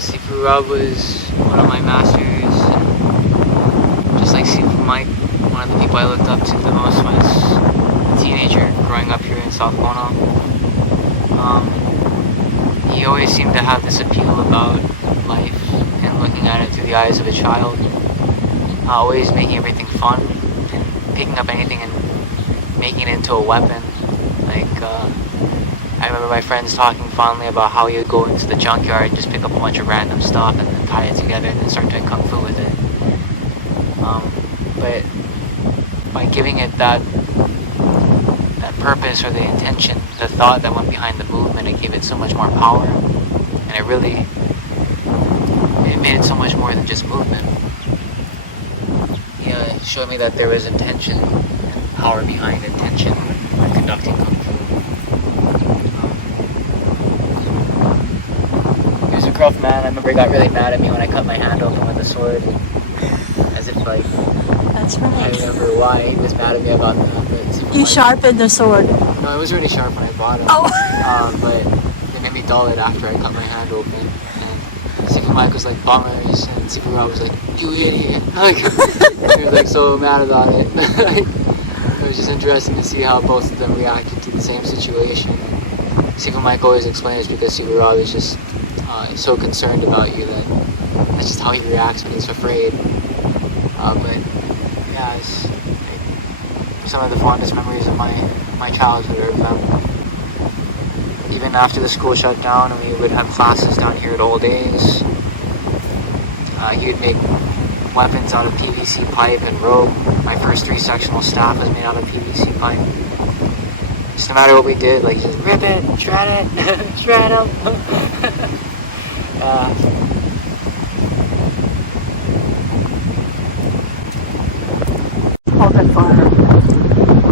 Sifu Rob was one of my masters. Just like Sifu Mike, one of the people I looked up to the most when I was a teenager growing up here in South Kona. He always seemed to have this appeal about life and looking at it through the eyes of a child. Always making everything fun and picking up anything and making it into a weapon. Like, I remember my friends talking fondly about how he would go into the junkyard and just pick up a bunch of random stuff and then tie it together and then start doing kung fu with it. But by giving it that purpose or the intention, the thought that went behind the movement, it gave it so much more power, and it made it so much more than just movement. Yeah, it showed me that there was intention and power behind intention when conducting kung fu. He was a gruff man. I remember he got really mad at me when I cut my hand open with a sword, as if like. That's right. I remember why he was mad at me about that. But you sharpened the sword. No, it was really sharp when I bought it. Oh. But they made me dull it after I cut my hand open. And Sifu Mike was like, bummers, and Sifu Rob was like, you idiot. Like, he was like so mad about it. It was just interesting to see how both of them reacted to the same situation. Sifu Mike always explains because Sifu Rob is just so concerned about you that that's just how he reacts when he's afraid. But yeah, it's like, some of the fondest memories of my childhood are them. Even after the school shut down and we would have classes down here at Old Days, he would make weapons out of PVC pipe and rope. My first 3-sectional staff was made out of PVC pipe. Just no matter what we did, like just rip it, shred it, shred them. Hold it for her.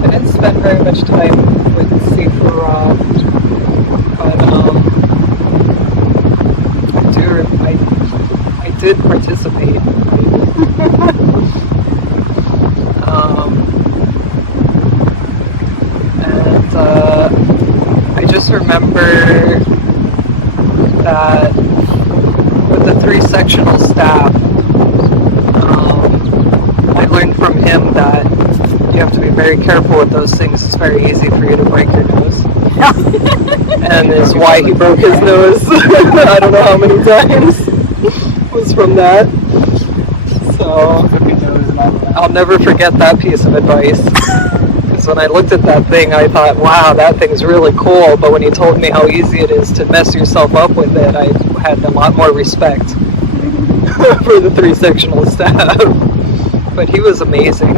I didn't spend very much time with Sifu Rob, but I did participate. I just remember that with the 3-sectional staff, I learned from him that you have to be very careful with those things. It's very easy for you to break your nose. And is why he broke his nose. I don't know how many times was from that. So I'll never forget that piece of advice. Because when I looked at that thing, I thought, wow, that thing's really cool. But when he told me how easy it is to mess yourself up with it, I had a lot more respect for the 3-sectional staff. But he was amazing.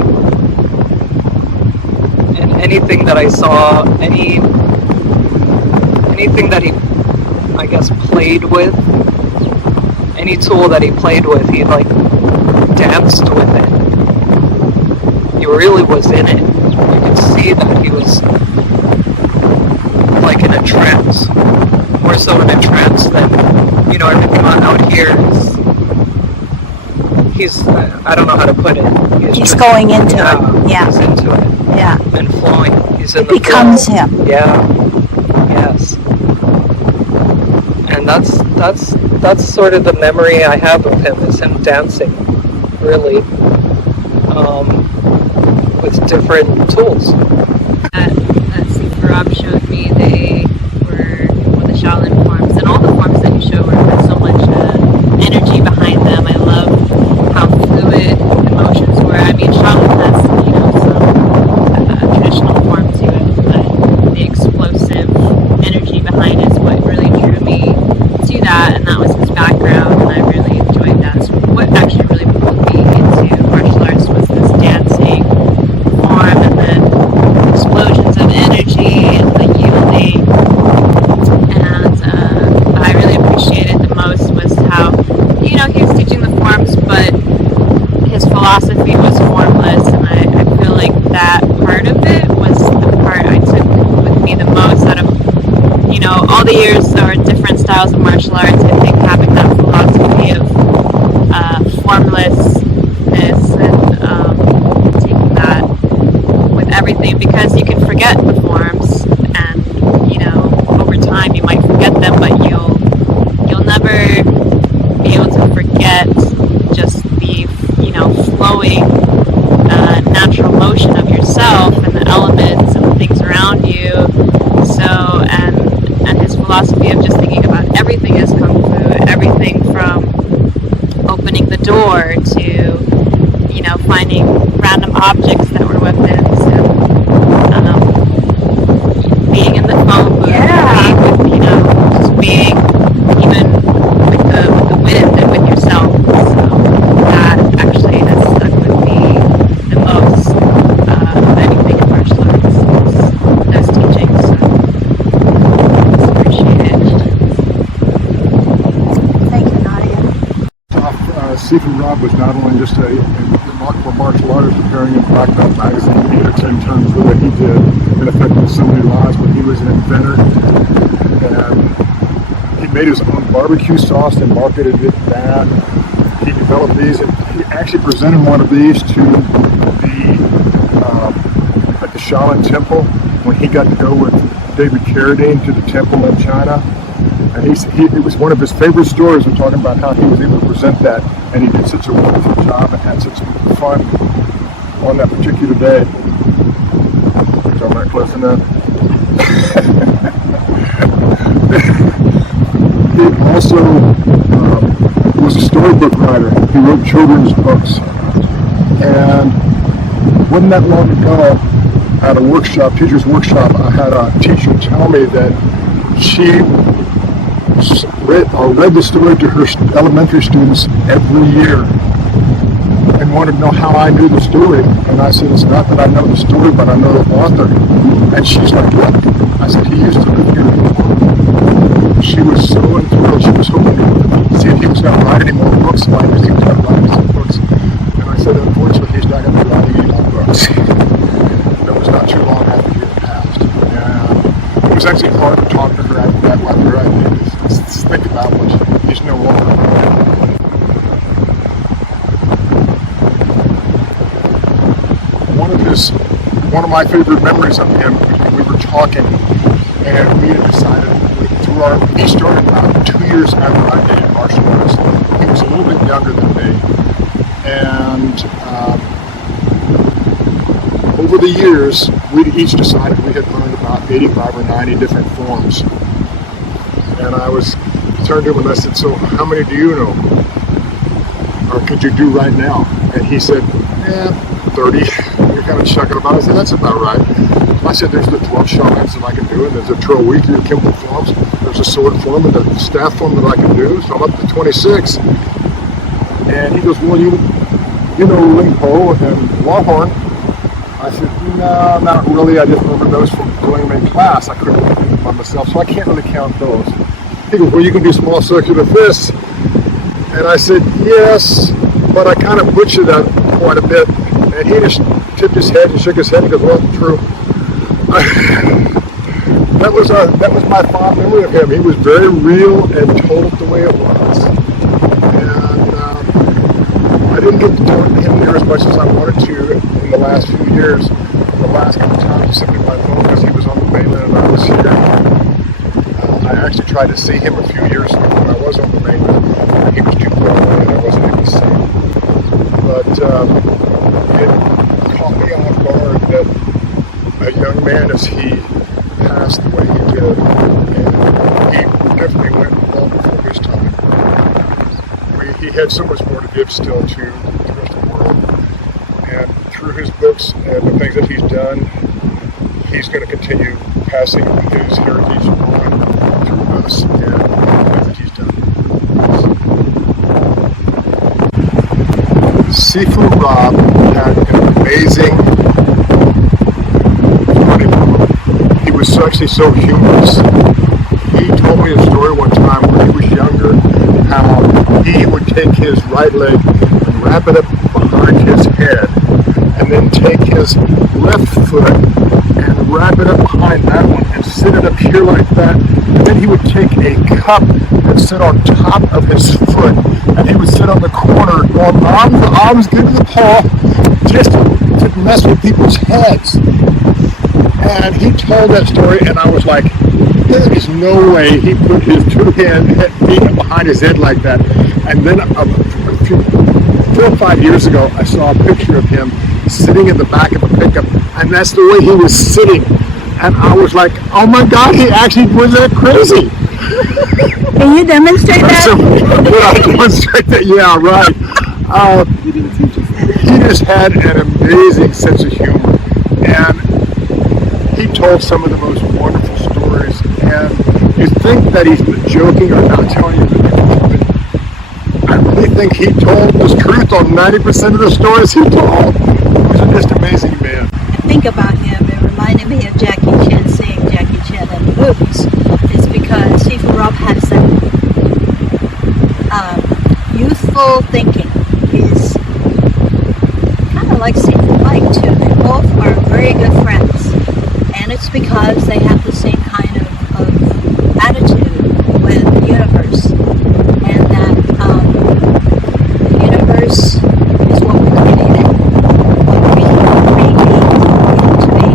And anything that I saw, anything that he, I guess, played with, any tool that he played with, he like danced with it. He really was in it. You could see that he was like in a trance. More so in a trance than, everything out here is, I don't know how to put it. He's going into it. Yeah. He's into it. Yeah. And flowing. He's in it the becomes flow. him. Yeah. Yes. And that's sort of the memory I have of him, is him dancing, really, with different tools. That Sifu Rob showed me, they were the Shaolin forms, and all the forms that you show were so much energy behind them. I love how fluid the motions were. I mean, Shaolin has, some traditional form to it, but the explosive energy behind it is what really drew me to that, and that was his background, and I really enjoyed that. So what actually really pulled me into martial arts was this dancing form, and then explosions of energy and the yielding, and just thinking about everything is kung fu, everything from opening the door to, you know, finding random objects that were weapons, and being in the phone booth, being with, you know, just being even with the wind and with yourself. So that actually has stuck with me the most of anything in martial arts, those teachings. So it's appreciated. Thank you, Nadia. Sifu Rob was not only just a remarkable martial artist appearing in Black Belt magazine 8 or 10 times the way he did, and affected so many lives, but he was an inventor. And he made his own barbecue sauce and marketed it that. He developed these, and he actually presented one of these to at the Shaolin Temple when he got to go with David Carradine to the temple in China. And it was one of his favorite stories of talking about how he was able to present that, and he did such a wonderful job and had such fun on that particular day. So I'm not close enough. He also was a storybook writer. He wrote children's books. And wasn't that long ago at a workshop, teacher's workshop, I had a teacher tell me that she read the story to her elementary students every year and wanted to know how I knew the story. And I said, it's not that I know the story, but I know the author. And she's like, what? I said, he used to live here before. She was so enthralled. She was hoping to see if he was going to write any more books like this. He was going to write some books. And I said, unfortunately, he's not going to be writing any more books. That was not too long after he had passed. And it was actually hard to talk to her after that, like her ideas. Think about what he's no longer. One of my favorite memories of him was when we were talking, and we had decided he started about 2 years after I did martial arts. He was a little bit younger than me, and over the years, we each decided we had learned about 85 or 90 different forms. And I turned to him and I said, so how many do you know? Or could you do right now? And he said, 30. You're kind of chuckling about it. I said, that's about right. I said, there's the 12 shamans that I can do, and there's the Troweek, the Kimble forms, there's a sword form and the staff form that I can do, so I'm up to 26. And he goes, well, you know Ling Po and Longhorn. I said, no, not really. I just remember those from going in class. I couldn't do them by myself, so I can't really count those. He goes, well, you can do small circular fists. And I said, yes, but I kind of butchered that quite a bit. And he just tipped his head and shook his head and goes, well, true. That was my fond memory of him. He was very real and told it the way it was. And I didn't get to talk to him near as much as I wanted to in the last few years. The last couple of times he sent me my phone because he was on the mainland and I was here. I actually tried to see him a few years ago when I was on the mainland. He was too far away and I wasn't able to see him. But it caught me off guard that a young man as he passed the way he did, and he definitely went long before his time. He had so much more to give still to the rest of the world. And through his books and the things that he's done, he's going to continue passing his heritage on through us and the things that he's done. Sifu Rob had an amazing funny moment. He was actually so humorous. He told me a story one time when he was younger, how he would take his right leg and wrap it up behind his head, and then take his left foot and wrap it up behind that one and sit it up here like that. And then he would take a cup and sit on top of his foot, and he would sit on the corner going arms, give me the paw, just to mess with people's heads. And he told that story, and I was like, there is no way he put his two feet behind his head like that. And then 4 or 5 years ago, I saw a picture of him sitting in the back of a pickup, and that's the way he was sitting. And I was like, oh my God, he actually was that crazy. Can you demonstrate So, that? would I demonstrate that? Yeah, right. He just had an amazing sense of humor, and he told some of the most wonderful stories. And you think that he's joking or not telling you the truth, but I really think he told the truth on 90% of the stories he told. He was just an amazing man. Think about him, it reminded me of Jackie Chan, seeing Jackie Chan in the movies. It's because Stephen Rob has that youthful thinking. He's kind of like Stephen Mike too. They both are very good friends. And it's because they have the same kind of attitude with the universe. And that the universe is what we created. What we create to be.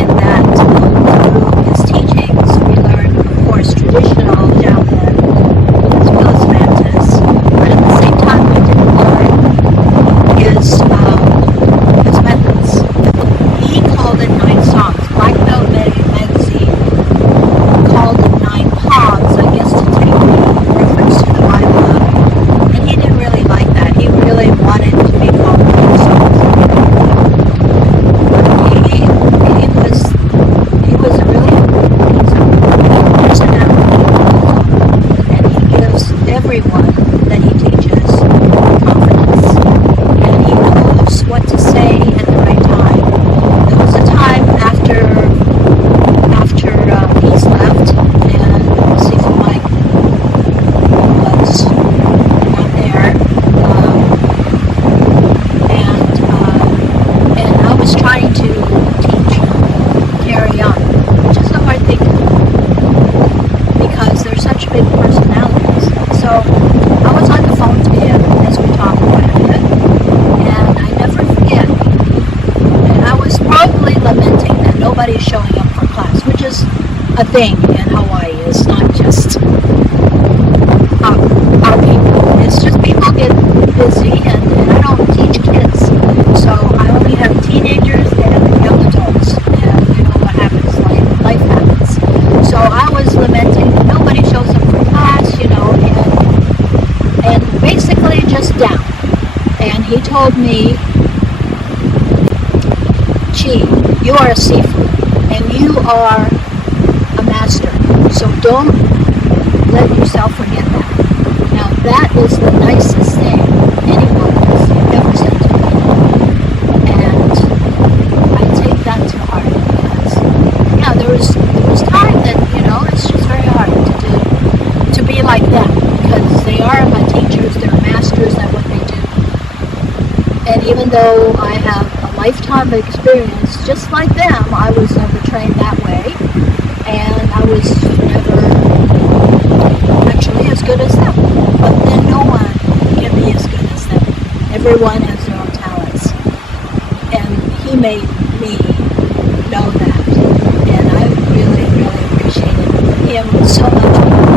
And that through his teachings we learn, of course, traditional Javelin as well as Mantis. But at the same time we didn't learn his methods. He called it 9 songs. Black Belt magazine called it 9 pods, I guess, to take reference to the Bible. And he didn't really like that. He really wanted to be called 9 songs. He was a really personality, and he gives everyone that he teaches confidence, and he knows what to say at the right time. There was a time after he's left and Stephen Mike was not there, and I was trying to teach carry on, which is a hard thing to do because they're such big personalities. So I was on the phone to him as we talked quite a bit, and I never forget. And I was probably lamenting that nobody's showing up for class, which is a thing in Hawaii. It's not just our people. It's just people get busy, and I don't teach kids. So I only have teenagers and young adults, and you know what happens, life happens. So I was lamenting that nobody shows up for class, you know, and basically just down. And he told me, Chi, you are a seafood, and you are a master. So don't let yourself forget that. Now that is the nicest thing anyone has ever said to me. And I take that to heart because, yeah, there was time that, you know, it's just very hard to be like them because they are my teachers, they're masters at what they do. And even though I have a lifetime of experience, just like them, I was never trained that way. And I was never actually as good as them. But then no one can be as good as them. Everyone has their own talents. And he made me know that. And I really, really appreciated him so much.